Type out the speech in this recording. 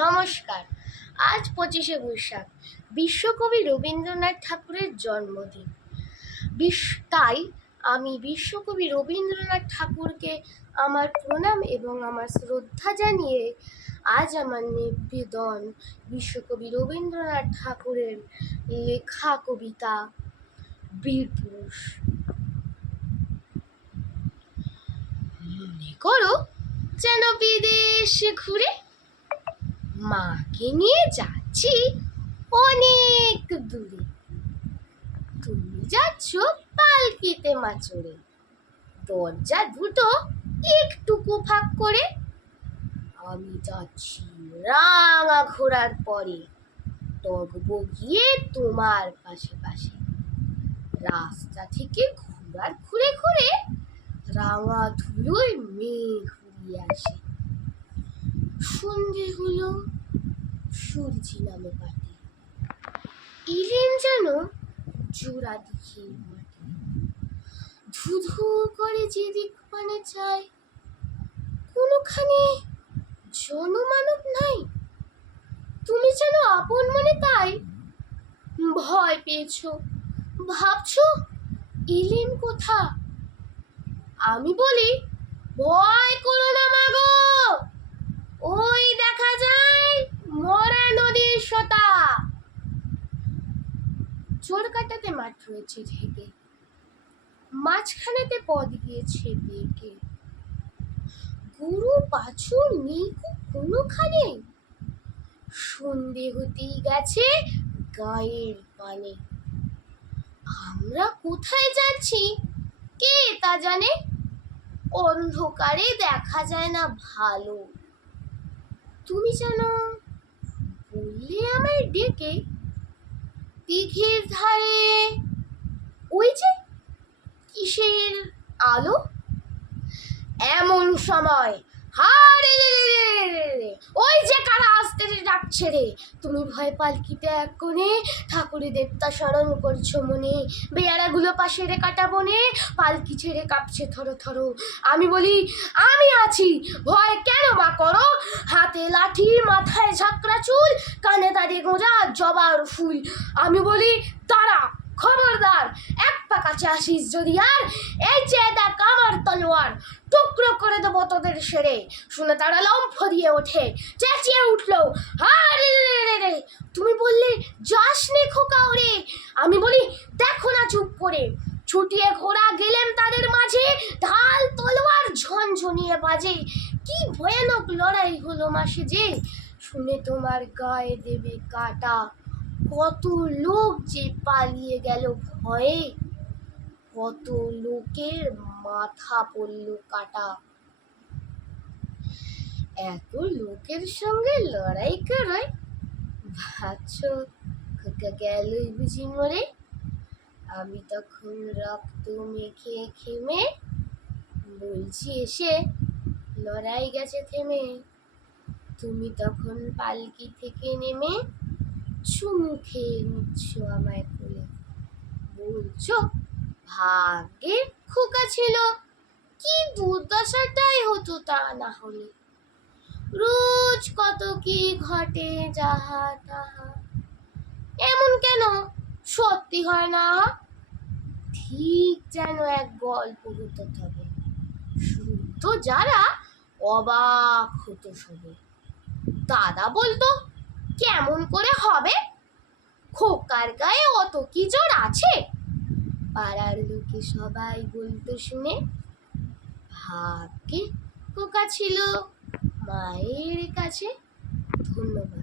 নমস্কার। আজ 25শে বৈশাখ, বিশ্বকবি রবীন্দ্রনাথ ঠাকুরের জন্মদিন। তাই আমি বিশ্বকবি রবীন্দ্রনাথ ঠাকুরকে আমার প্রণাম এবং আমার শ্রদ্ধা জানিয়ে আজ আমার নিবেদন বিশ্বকবি রবীন্দ্রনাথ ঠাকুরের লেখা কবিতা বীরপুরুষ। মনে করো যেন বিদেশে ঘুরে মাকে নিয়ে যাচ্ছি অনেক দূরে। তুমি যাচ্ছ পালকিতে মা চড়ে, দরজা দুটো একটুকু ফাঁক করে। আমি যাচ্ছি রাঙা ঘোড়ার পরে, টগবগিয়ে তোমার পাশে পাশে। রাস্তা থেকে ঘোড়ার ঘুরে ঘুরে রাঙা ধুলোয় মেঘ উড়িয়ে আসে। সন্ধে হলো, সূর্যি নামে পাটে, এলেন যেন জোড়া দিকে মাটি। ধুধু করে যেদিক পানে চায়, কোনোখানে জনমানব নাই। তুমি যেন আপন মনে তাই ভয় পেয়েছো, ভাবছো এলেন কোথা। আমি বলি, ভয় করো না মাগো, ওই দেখা যায় মরা নদীর সোতা। চোরকাটাতে মাঠ রয়েছে ঢেকে, মাঝখানেতে পথ গিয়েছে বেঁকে। গরু বাছুর নেই কোনোখানে, সন্ধে হতেই গেছে গায়ের পানে। আমরা কোথায় যাচ্ছি কে তা জানে, অন্ধকারে দেখা যায় না ভালো। তুমি জানো বললে আমায় ডেকে, দিঘির ধারে ওই যে কিসের আলো। এমন সময় হারে ওই যে কারা আসতে ডাকছে রে। তুমি ভয় পালকিতে এক কোণে, ঠাকুরের দেবতা স্মরণ করছো মনে। বেয়ারাগুলো পাশে রে কাটা বনে, পালকি ছেড়ে কাঁপছে থরো থরো। আমি বলি, আমি আছি, ভয় কেন বা করো। হাতে লাঠি, মাথায় ঝাঁকড়া চুল, কানে দাঁড়িয়ে গোঁজা জবার ফুল। আমি বলি, দাঁড়া খবরদার, এক পা কাছে আসিস যদি আর, এই চেয়ে দেখ আমার তলোয়ার, টুকরো করে দেবো তোদের সেরে। শুনে তারা লম্ফ দিয়ে ওঠে, চেঁচিয়ে উঠলো, আরে রে। তুমি বললে যাস নে খোকা ওরে। আমি বলি, দেখো না চুপ করে। ছুটিয়ে ঘোড়া গেলেম তাদের মাঝে, ঢাল তলোয়ার ঝনঝনিয়ে বাজে। কি ভয়ানক লড়াই হলো মাসে যে, শুনে তোমার গায়ে দেবে কাটা। কত লোক যে পালিয়ে গেল ভয়ে, কত লোকের মাথা পড়ল কাটা। এত লোকের সঙ্গে লড়াই করে ভাবছো খোকা গেলই বুঝি মরে। আমি তখন রক্ত মেখে খেমে বলছি এসে, লড়াই গেছে থেমে। তুমি তখন পালকি থেকে নেমে চুমু খেয়ে নিচ্ছ আমায় কোলে, বলছো ভাগ্যের খোকা ছিল, কি দুর্দশাটাই হতো তা না হলে। রোজ কত কি ঘটে যাহা তাহা, এমন কেন সত্যি হয় না। ঠিক যেন এক গল্প হতো তবে, শুনতো যারা অবাক হতো সবে। দাদা বলতো, কেমন করে হবে, খোকার গায়ে অত কি জোর আছে। পাড়ার লোকে সবাই বলতো শুনে, ভাগ্যে খোকা ছিল মায়ের কাছে। ধন্যবাদ।